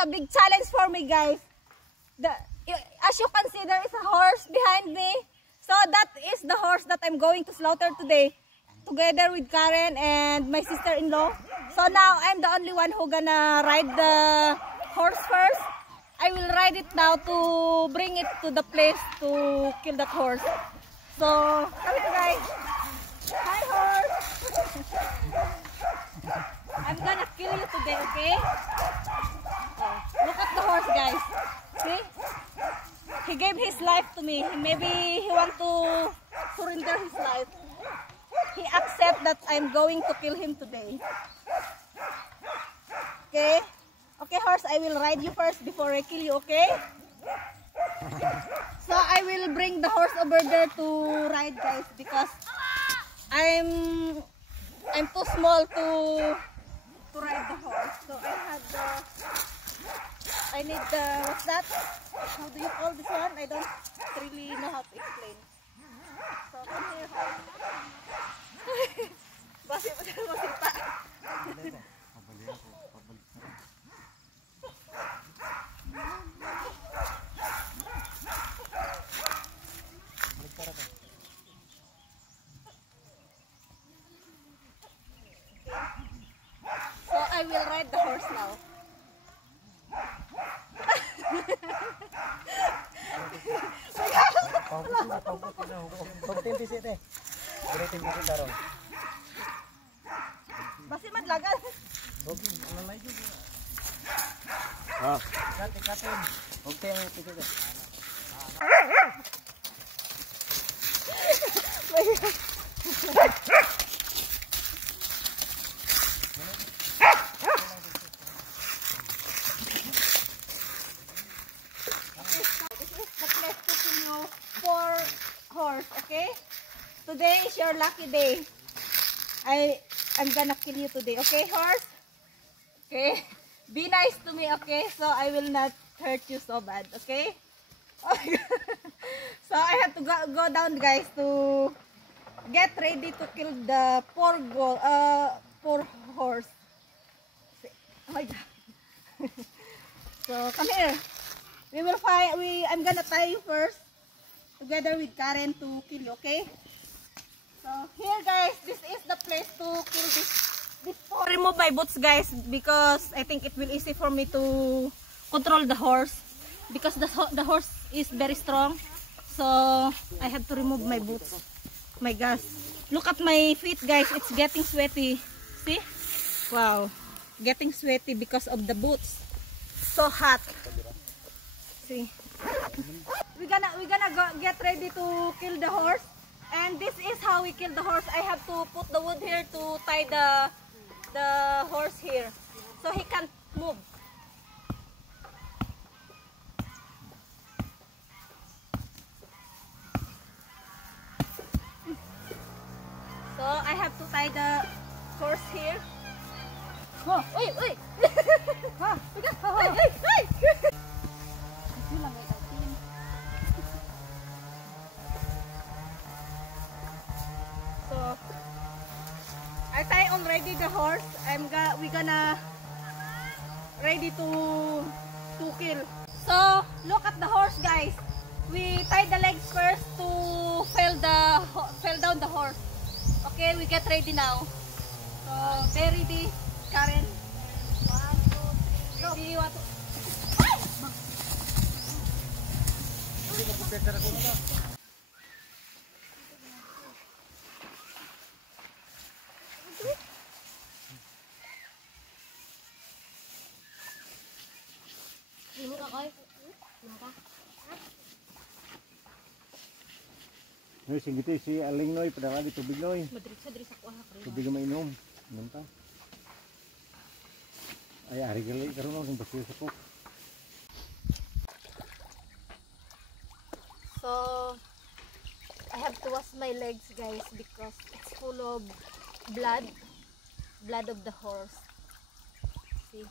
a big challenge for me, guys. As you can see, there is a horse behind me. So that is the horse that I'm going to slaughter today, together with Karen and my sister-in-law. So now I'm the only one who gonna ride the horse first. I will ride it now to bring it to the place to kill that horse. So come here, guys. Hi, horse. I'm gonna kill you today, okay? Oh, look at the horse, guys. See? He gave his life to me. Maybe he want to surrender his life. He accept that I'm going to kill him today. Okay? Okay, horse, I will ride you first before I kill you, okay? So I will bring the horse over there to ride, guys, because I'm too small to ride the horse. So I need the, what's that? How do you call this one? I don't really know how to explain. So come here, horse. Basi pa. So I will ride the horse now. Basi madlagan. Katin. Okay, titik. For horse, okay? Today is your lucky day. I'm gonna kill you today, okay, horse? Okay? Be nice to me, okay? So I will not hurt you so bad, okay? So I have to go down, guys, to get ready to kill the poor horse. Oh my God. So come here. We will find. I'm gonna tie you first, together with Karen, to kill you, okay? So here, guys, this is the place to kill this. Remove my boots, guys, because I think it will easy for me to control the horse, because the horse is very strong. So I have to remove my boots. My gosh, look at my feet, guys. It's getting sweaty. See? Wow, getting sweaty because of the boots. So hot. See? We're gonna go get ready to kill the horse, and this is how we kill the horse. I have to put the wood here to tie the horse here, so he can't move. So I have to tie the horse here. Oh, wait, wait. So I tie already the horse. We gonna ready to kill. So look at the horse, guys. We tie the legs first to fell down the horse. Okay, we get ready now. So they ready, Karen. 1, 2, 3. Noy, sige si Aling Noy, padala di tubig Noy. Tubig na mainom. Nanta. Ay, ari gali karon ang basyo sa pok. So I have to wash my legs, guys, because it's full of blood of the horse. See?